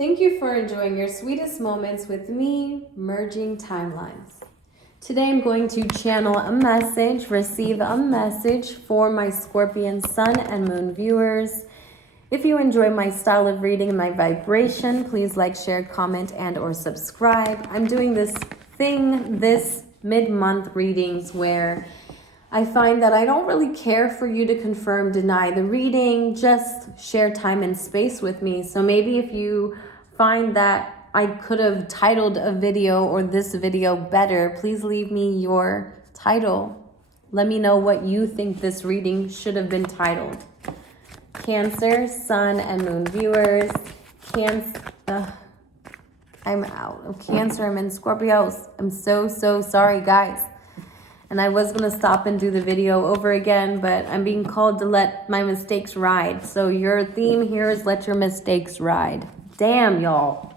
Thank you for enjoying your sweetest moments with me, Merging Timelines. Today I'm going to channel a message, receive a message for my Scorpion Sun and Moon viewers. If you enjoy my style of reading and my vibration, please like, share, comment, and or subscribe. I'm doing this mid-month readings where I find that I don't really care for you to confirm, deny the reading, just share time and space with me. So maybe if you find that I could have titled a video or this video better, please leave me your title. Let me know what you think this reading should have been titled. Cancer, Sun, and Moon viewers. I'm out of Cancer. I'm in Scorpios. I'm so sorry, guys. And I was going to stop and do the video over again, but I'm being called to let my mistakes ride. So your theme here is let your mistakes ride. Damn, y'all.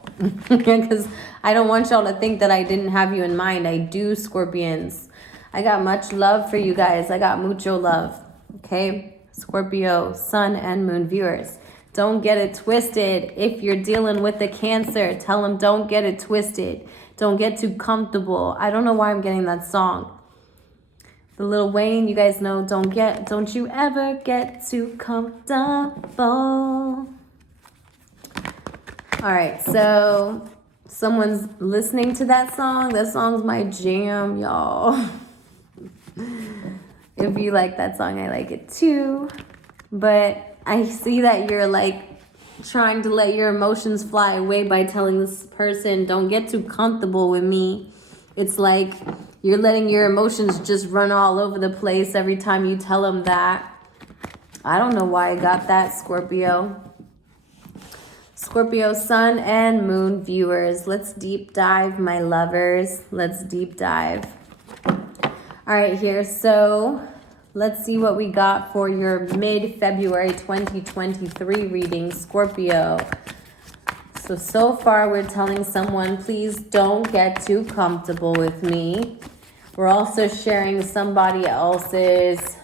Because I don't want y'all to think that I didn't have you in mind. I do, Scorpions. I got much love for you guys. I got mucho love. Okay? Scorpio, Sun, and Moon viewers. Don't get it twisted. If you're dealing with the Cancer, tell them don't get it twisted. Don't get too comfortable. I don't know why I'm getting that song. The Lil Wayne, you guys know, don't you ever get too comfortable. All right, so someone's listening to that song. That song's my jam, y'all. If you like that song, I like it too. But I see that you're like trying to let your emotions fly away by telling this person, don't get too comfortable with me. It's like you're letting your emotions just run all over the place every time you tell them that. I don't know why I got that, Scorpio. Scorpio, Sun, and Moon viewers. Let's deep dive, my lovers. Let's deep dive. All right, here. So let's see what we got for your mid-February 2023 reading, Scorpio. So far we're telling someone, please don't get too comfortable with me. We're also sharing somebody else's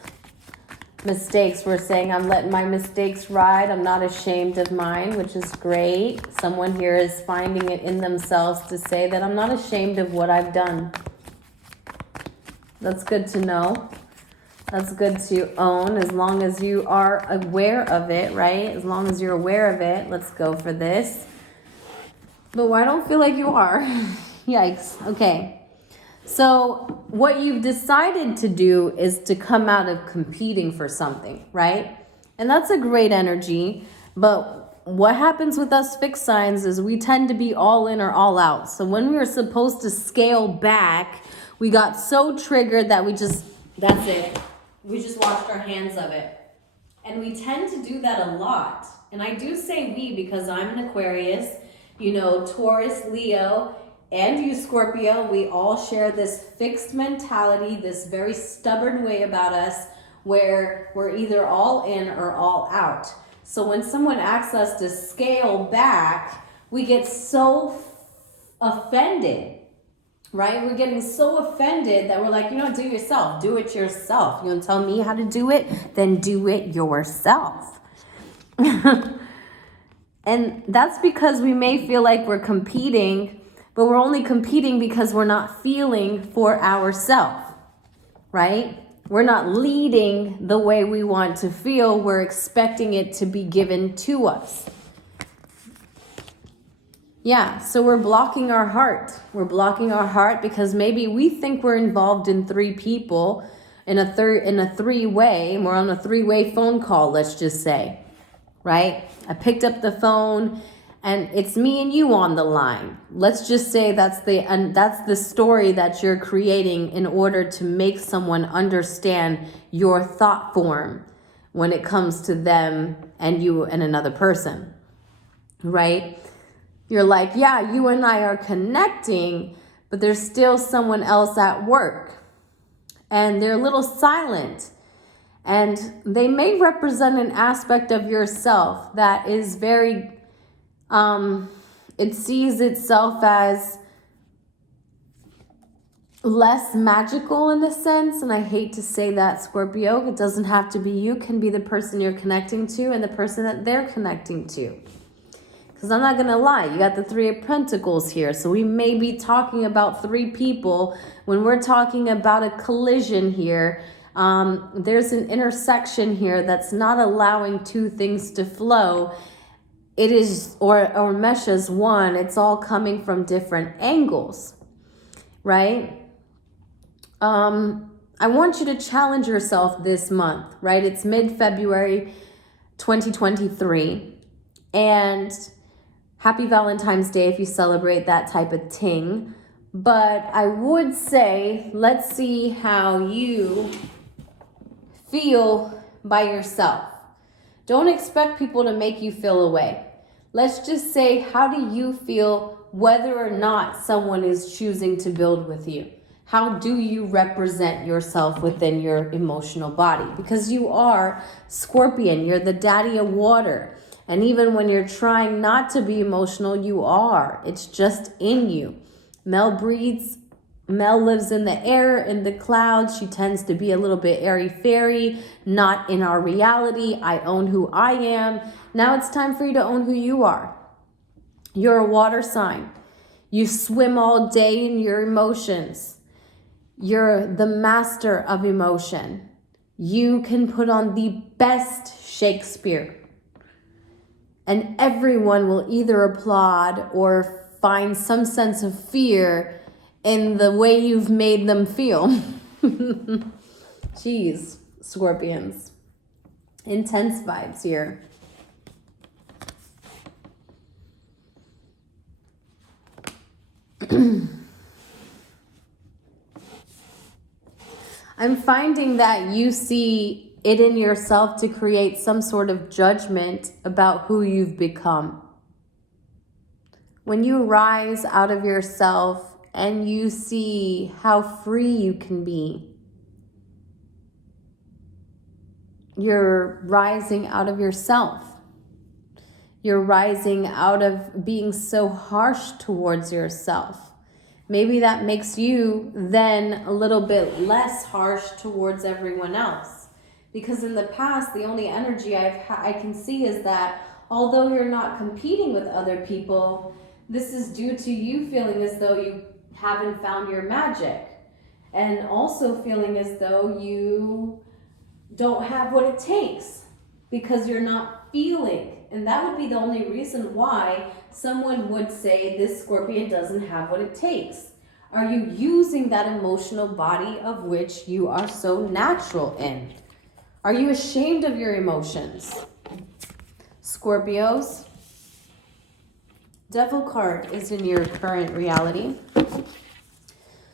mistakes. We're saying I'm letting my mistakes ride. I'm not ashamed of mine, which is great. Someone here is finding it in themselves to say that I'm not ashamed of what I've done. That's good to know. That's good to own as long as you are aware of it, right? As long as you're aware of it. Let's go for this. But I don't feel like you are. Yikes. Okay. So what you've decided to do is to come out of competing for something, right? And that's a great energy. But what happens with us fixed signs is we tend to be all in or all out. So when we were supposed to scale back, we got so triggered that that's it. We just washed our hands of it. And we tend to do that a lot. And I do say we because I'm an Aquarius. You know, Taurus, Leo, and you, Scorpio, we all share this fixed mentality, this very stubborn way about us where we're either all in or all out. So when someone asks us to scale back, we get so offended, right? We're getting so offended that we're like, do it yourself. Do it yourself. You want to tell me how to do it? Then do it yourself. And that's because we may feel like we're competing, but we're only competing because we're not feeling for ourselves, right? We're not leading the way we want to feel. We're expecting it to be given to us. Yeah, so we're blocking our heart. We're blocking our heart because maybe we think we're involved in three people in a three-way. We're on a three-way phone call, let's just say. Right? I picked up the phone and it's me and you on the line. Let's just say that's the story that you're creating in order to make someone understand your thought form when it comes to them and you and another person. Right? You're like, yeah, you and I are connecting, but there's still someone else at work. And they're a little silent. And they may represent an aspect of yourself that is very, it sees itself as less magical in a sense. And I hate to say that, Scorpio. It doesn't have to be you. It can be the person you're connecting to and the person that they're connecting to. Because I'm not going to lie, you got the Three of Pentacles here. So we may be talking about three people. When we're talking about a collision here, there's an intersection here that's not allowing two things to flow. It is, or mesh as one, it's all coming from different angles, right? I want you to challenge yourself this month, right? It's mid-February 2023. And happy Valentine's Day if you celebrate that type of ting. But I would say, let's see how you feel by yourself. Don't expect people to make you feel a way. Let's just say, how do you feel whether or not someone is choosing to build with you? How do you represent yourself within your emotional body? Because you are Scorpion, you're the daddy of water. And even when you're trying not to be emotional, you are. It's just in you. Mel lives in the air, in the clouds. She tends to be a little bit airy-fairy, not in our reality. I own who I am. Now it's time for you to own who you are. You're a water sign. You swim all day in your emotions. You're the master of emotion. You can put on the best Shakespeare. And everyone will either applaud or find some sense of fear in the way you've made them feel. Jeez, Scorpions. Intense vibes here. I'm finding that you see it in yourself to create some sort of judgment about who you've become. When you rise out of yourself and you see how free you can be, you're rising out of yourself. You're rising out of being so harsh towards yourself. Maybe that makes you then a little bit less harsh towards everyone else. Because in the past, the only energy I can see is that although you're not competing with other people, this is due to you feeling as though you haven't found your magic. And also feeling as though you don't have what it takes because you're not feeling. And that would be the only reason why someone would say this Scorpion doesn't have what it takes. Are you using that emotional body of which you are so natural in? Are you ashamed of your emotions? Scorpios, Devil card is in your current reality.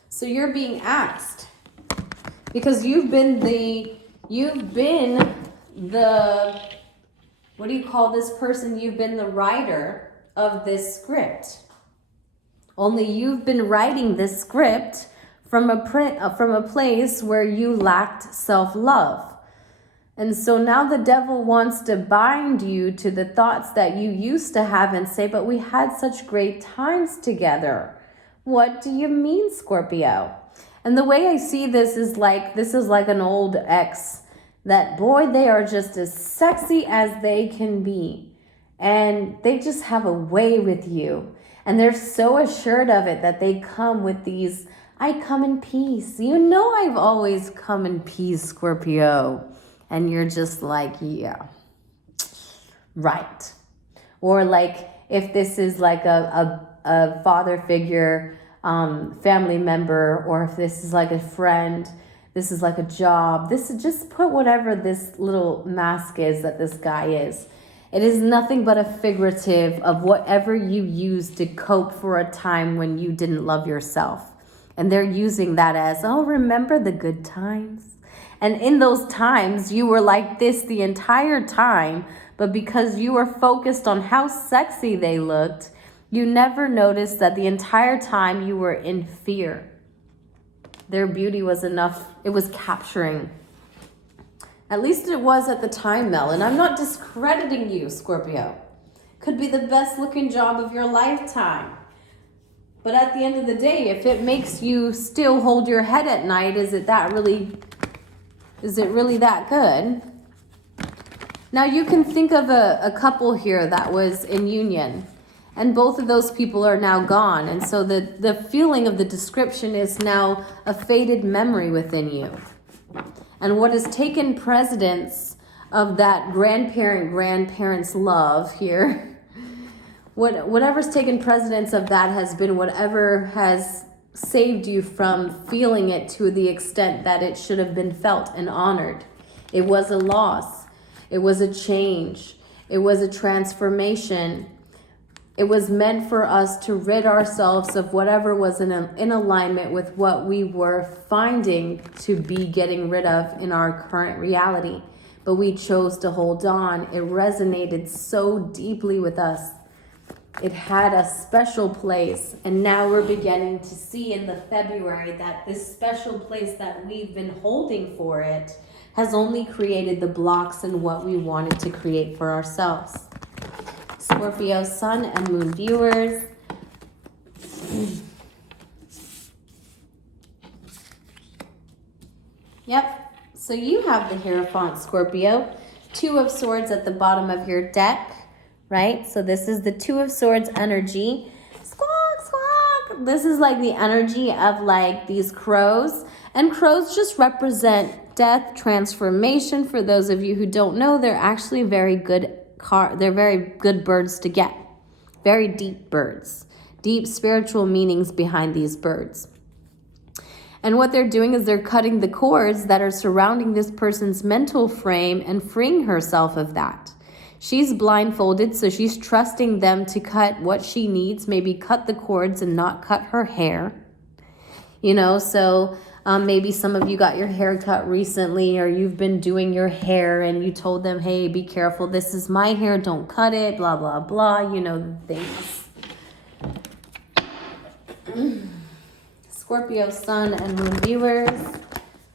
So you're being asked because you've been the, what do you call this person? You've been the writer of this script. Only you've been writing this script from a place where you lacked self-love. And so now the devil wants to bind you to the thoughts that you used to have and say, but we had such great times together. What do you mean, Scorpio? And the way I see this is like an old ex that, boy, they are just as sexy as they can be. And they just have a way with you. And they're so assured of it that they come with these, I come in peace. You know I've always come in peace, Scorpio. And you're just like, yeah, right. Or like if this is like a father figure, family member, or if this is like a friend, this is like a job. This is just put whatever this little mask is that this guy is. It is nothing but a figurative of whatever you used to cope for a time when you didn't love yourself. And they're using that as, oh, remember the good times? And in those times, you were like this the entire time, but because you were focused on how sexy they looked, you never noticed that the entire time you were in fear. Their beauty was enough. It was capturing. At least it was at the time, Mel. And I'm not discrediting you, Scorpio. Could be the best looking job of your lifetime. But at the end of the day, if it makes you still hold your head at night, is it really that good? Now you can think of a couple here that was in union. And both of those people are now gone. And so the feeling of the description is now a faded memory within you. And what has taken precedence of that grandparent's love here, whatever's taken precedence of that has been whatever has saved you from feeling it to the extent that it should have been felt and honored. It was a loss. It was a change. It was a transformation. It was meant for us to rid ourselves of whatever was in alignment with what we were finding to be getting rid of in our current reality. But we chose to hold on. It resonated so deeply with us. It had a special place. And now we're beginning to see in the February that this special place that we've been holding for it has only created the blocks in what we wanted to create for ourselves. Scorpio Sun and Moon viewers. Yep. So you have the Hierophant, Scorpio. 2 of Swords at the bottom of your deck, right? So this is the 2 of Swords energy. Squawk, squawk. This is like the energy of like these crows. And crows just represent death, transformation. For those of you who don't know, they're actually very good they're very good birds to get. Very deep birds. Deep spiritual meanings behind these birds. And what they're doing is they're cutting the cords that are surrounding this person's mental frame and freeing herself of that. She's blindfolded, so she's trusting them to cut what she needs, maybe cut the cords and not cut her hair. You know, so maybe some of you got your hair cut recently, or you've been doing your hair and you told them, hey, be careful, this is my hair, don't cut it, blah, blah, blah, you know, the things. Scorpio Sun and Moon viewers.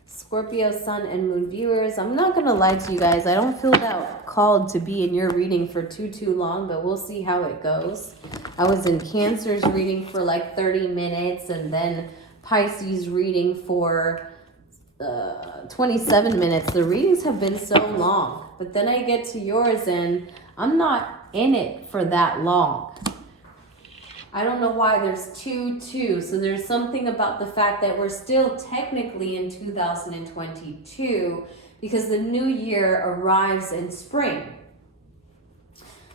Scorpio Sun and Moon viewers. I'm not going to lie to you guys. I don't feel that called to be in your reading for too long, but we'll see how it goes. I was in Cancer's reading for like 30 minutes and then Pisces reading for 27 minutes. The readings have been so long, but then I get to yours and I'm not in it for that long. I don't know why there's 2. So there's something about the fact that we're still technically in 2022 because the new year arrives in spring.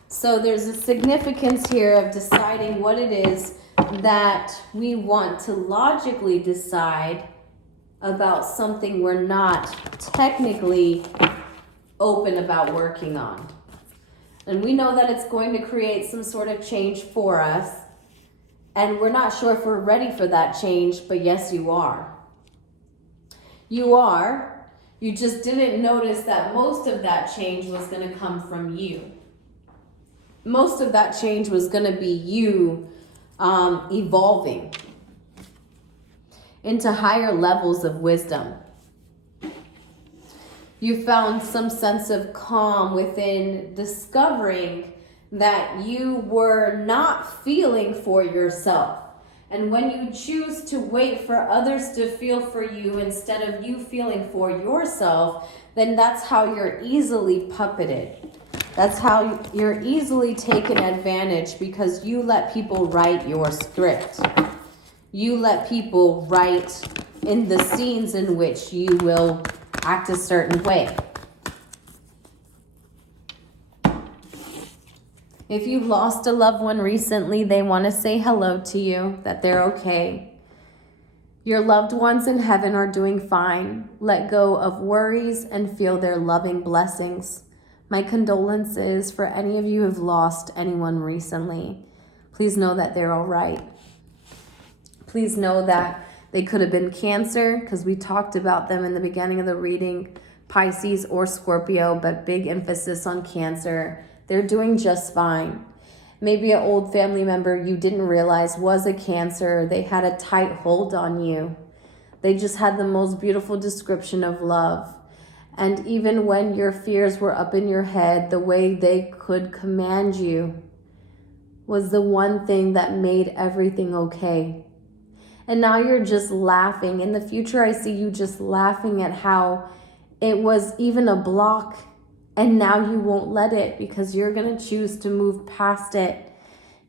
So there's a significance here of deciding what it is that we want to logically decide about something we're not technically open about working on. And we know that it's going to create some sort of change for us. And we're not sure if we're ready for that change, but yes, you are. You are. You just didn't notice that most of that change was going to come from you. Most of that change was going to be you evolving into higher levels of wisdom. You found some sense of calm within discovering that you were not feeling for yourself. And when you choose to wait for others to feel for you instead of you feeling for yourself, then that's how you're easily puppeted. That's how you're easily taken advantage because you let people write your script. You let people write in the scenes in which you will act a certain way. If you lost a loved one recently, they want to say hello to you, that they're okay. Your loved ones in heaven are doing fine. Let go of worries and feel their loving blessings. My condolences for any of you who have lost anyone recently. Please know that they're all right. Please know that they could have been Cancer, because we talked about them in the beginning of the reading, Pisces or Scorpio, but big emphasis on Cancer. They're doing just fine. Maybe an old family member you didn't realize was a Cancer. They had a tight hold on you. They just had the most beautiful description of love. And even when your fears were up in your head, the way they could command you was the one thing that made everything okay. And now you're just laughing. In the future, I see you just laughing at how it was even a block, and now you won't let it because you're going to choose to move past it.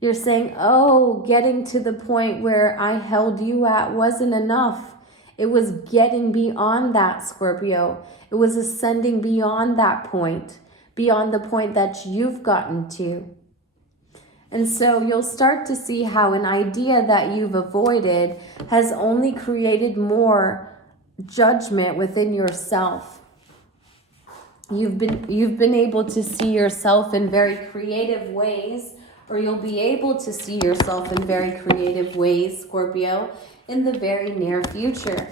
You're saying, oh, getting to the point where I held you at wasn't enough. It was getting beyond that, Scorpio. It was ascending beyond that point, beyond the point that you've gotten to. And so you'll start to see how an idea that you've avoided has only created more judgment within yourself. You've been able to see yourself in very creative ways, or you'll be able to see yourself in very creative ways, Scorpio, in the very near future.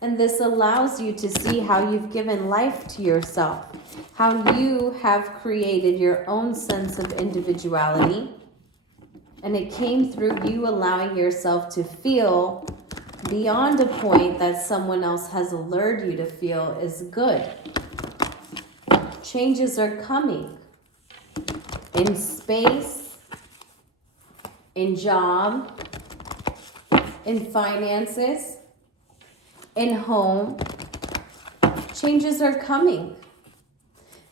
And this allows you to see how you've given life to yourself, how you have created your own sense of individuality. And it came through you allowing yourself to feel beyond a point that someone else has lured you to feel is good. Changes are coming in space, in job, in finances, in home. Changes are coming.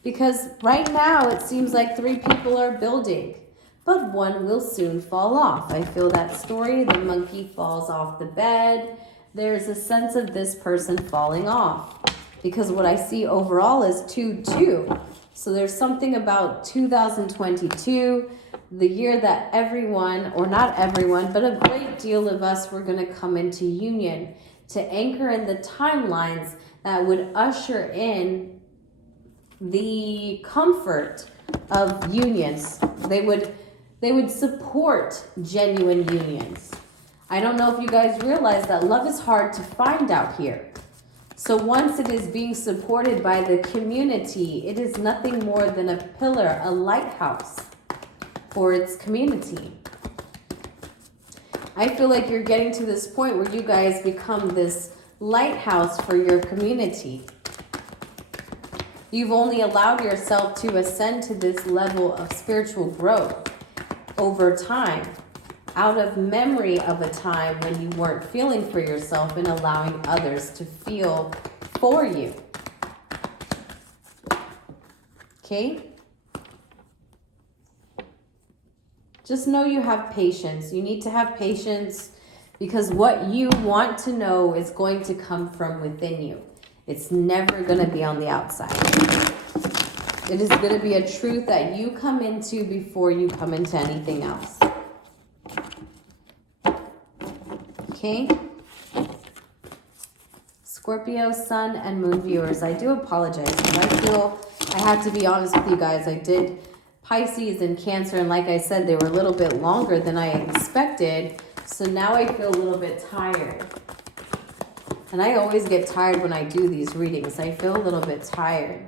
Because right now it seems like 3 people are building, but 1 will soon fall off. I feel that story, the monkey falls off the bed. There's a sense of this person falling off. Because what I see overall is 2-2. So there's something about 2022, the year that everyone, or not everyone, but a great deal of us were going to come into union to anchor in the timelines that would usher in the comfort of unions. They would support genuine unions. I don't know if you guys realize that love is hard to find out here. So once it is being supported by the community, it is nothing more than a pillar, a lighthouse for its community. I feel like you're getting to this point where you guys become this lighthouse for your community. You've only allowed yourself to ascend to this level of spiritual growth over time, out of memory of a time when you weren't feeling for yourself and allowing others to feel for you. Okay? Just know you have patience. You need to have patience because what you want to know is going to come from within you. It's never going to be on the outside. It is going to be a truth that you come into before you come into anything else. Okay? Scorpio, Sun, and Moon viewers, I do apologize, but I feel I have to be honest with you guys. I did Pisces and Cancer, and like I said, they were a little bit longer than I expected, so now I feel a little bit tired. And I always get tired when I do these readings. I feel a little bit tired.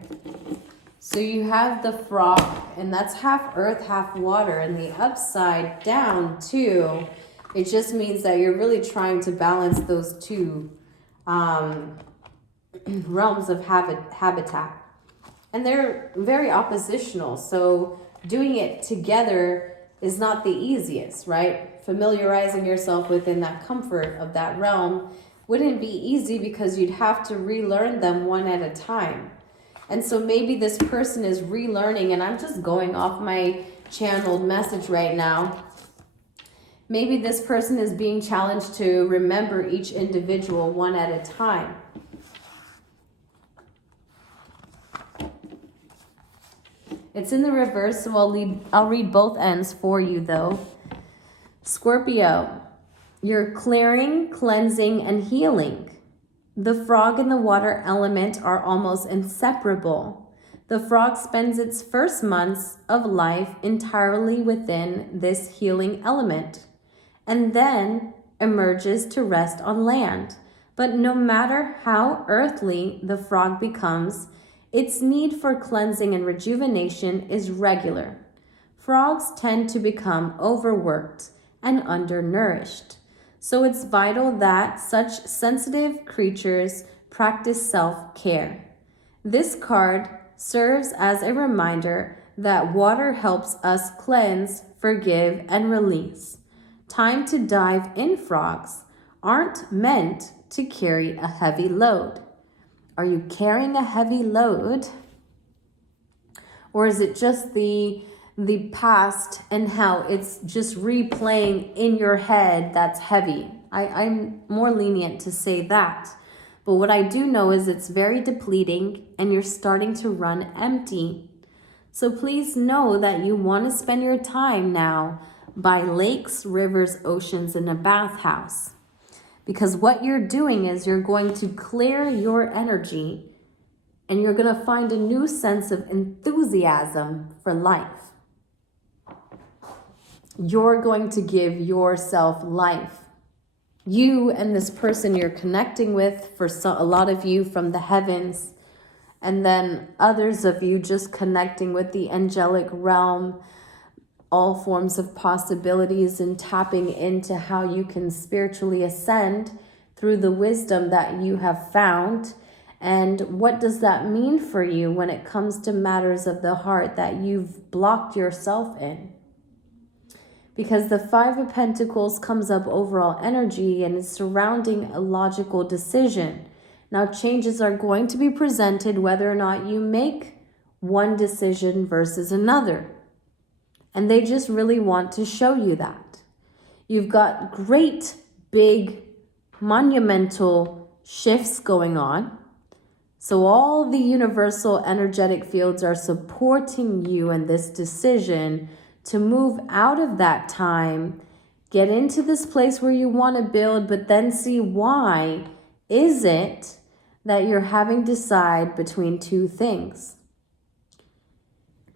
So you have the frog, and that's half earth, half water, and the upside down too. It just means that you're really trying to balance those 2 realms of habitat. And they're very oppositional. So doing it together is not the easiest, right? Familiarizing yourself within that comfort of that realm wouldn't be easy because you'd have to relearn them one at a time. And so maybe this person is relearning, and I'm just going off my channeled message right now. Maybe this person is being challenged to remember each individual one at a time. It's in the reverse, so I'll read both ends for you though. Scorpio, you're clearing, cleansing, and healing. The frog and the water element are almost inseparable. The frog spends its first months of life entirely within this healing element, and then emerges to rest on land. But no matter how earthly the frog becomes, its need for cleansing and rejuvenation is regular. Frogs tend to become overworked and undernourished. So it's vital that such sensitive creatures practice self-care. This card serves as a reminder that water helps us cleanse, forgive, and release. Time to dive in. Frogs aren't meant to carry a heavy load. Are you carrying a heavy load? Or is it just the the past and how it's just replaying in your head, that's heavy. I'm more lenient to say that. But what I do know is it's very depleting and you're starting to run empty. So please know that you want to spend your time now by lakes, rivers, oceans, and a bathhouse. Because what you're doing is you're going to clear your energy and you're going to find a new sense of enthusiasm for life. You're going to give yourself life. You and this person you're connecting with, for a lot of you from the heavens, and then others of you just connecting with the angelic realm, all forms of possibilities and tapping into how you can spiritually ascend through the wisdom that you have found. And what does that mean for you when it comes to matters of the heart that you've blocked yourself in? Because the Five of Pentacles comes up overall energy and it's surrounding a logical decision. Now, changes are going to be presented whether or not you make one decision versus another. And they just really want to show you that. You've got great, big, monumental shifts going on. So all the universal energetic fields are supporting you in this decision to move out of that time, get into this place where you want to build, but then see why is it that you're having to decide between two things.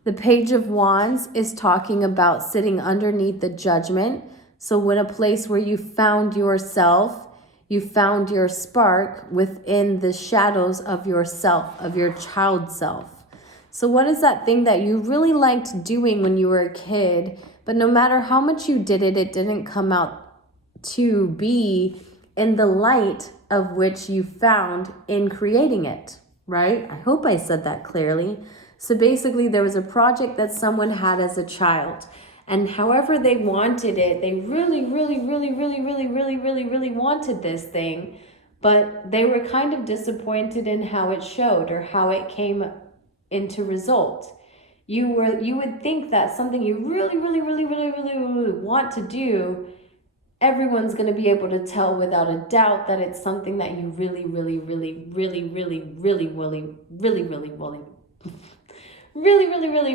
The Page of Wands is talking about sitting underneath the judgment. So when a place where you found yourself, you found your spark within the shadows of yourself, of your child self. So what is that thing that you really liked doing when you were a kid, but no matter how much you did it, it didn't come out to be in the light of which you found in creating it, right? I hope I said that clearly. So basically there was a project that someone had as a child, and however they wanted it, they really wanted this thing, but they were kind of disappointed in how it showed or how it came into result. You would think that something you really want to do, everyone's going to be able to tell without a doubt that it's something that you really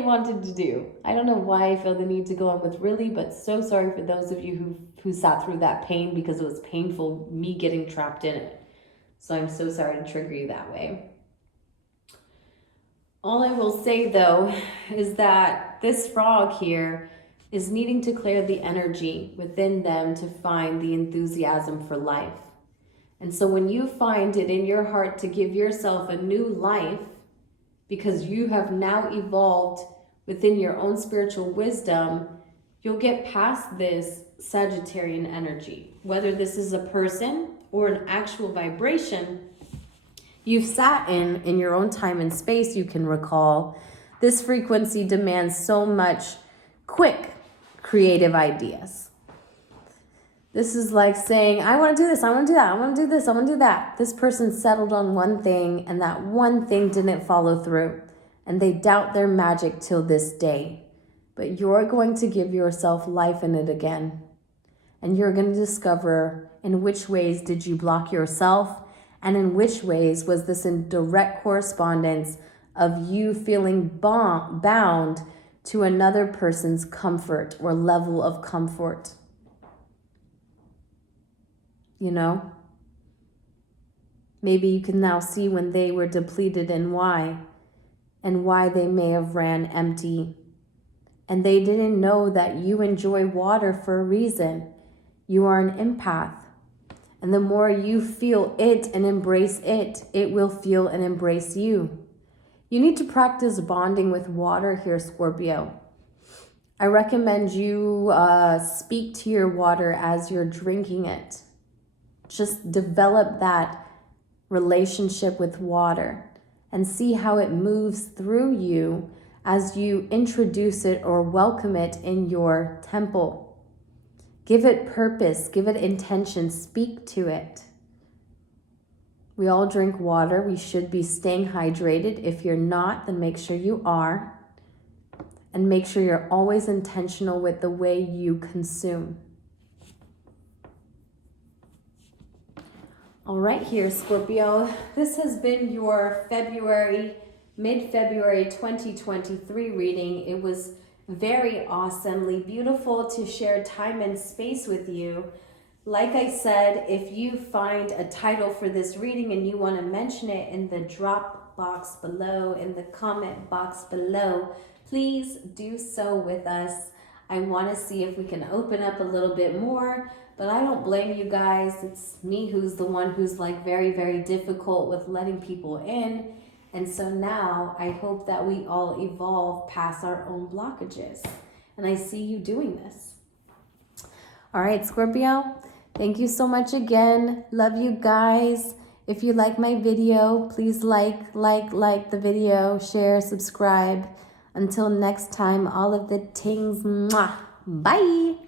wanted to do. I don't know why I feel the need to go on with really, but so sorry for those of you who sat through that pain, because it was painful, me getting trapped in it. So I'm so sorry to trigger you that way. All I will say though is that this frog here is needing to clear the energy within them to find the enthusiasm for life. And so when you find it in your heart to give yourself a new life, because you have now evolved within your own spiritual wisdom, you'll get past this Sagittarian energy. Whether this is a person or an actual vibration you've sat in your own time and space, you can recall, this frequency demands so much quick creative ideas. This is like saying, I want to do this, I want to do that, I want to do this, I want to do that. This person settled on one thing and that one thing didn't follow through, and they doubt their magic till this day. But you're going to give yourself life in it again. And you're going to discover in which ways did you block yourself, and in which ways was this in direct correspondence of you feeling bound to another person's comfort or level of comfort. You know? Maybe you can now see when they were depleted and why they may have ran empty. And they didn't know that you enjoy water for a reason. You are an empath. And the more you feel it and embrace it, it will feel and embrace you. You need to practice bonding with water here, Scorpio. I recommend you speak to your water as you're drinking it. Just develop that relationship with water and see how it moves through you as you introduce it or welcome it in your temple. Give it purpose, give it intention, speak to it. We all drink water. We should be staying hydrated. If you're not, then make sure you are. and make sure you're always intentional with the way you consume. All right, here, Scorpio, this has been your mid-February 2023 reading. It was very awesomely beautiful to share time and space with you. Like I said, if you find a title for this reading and you want to mention it in the drop box below, in the comment box below, please do so with us. I want to see if we can open up a little bit more, but I don't blame you guys. It's me who's the one who's like very, very difficult with letting people in. And so now I hope that we all evolve past our own blockages. And I see you doing this. All right, Scorpio, thank you so much again. Love you guys. If you like my video, please like the video, share, subscribe. Until next time, all of the tings. Mwah. Bye.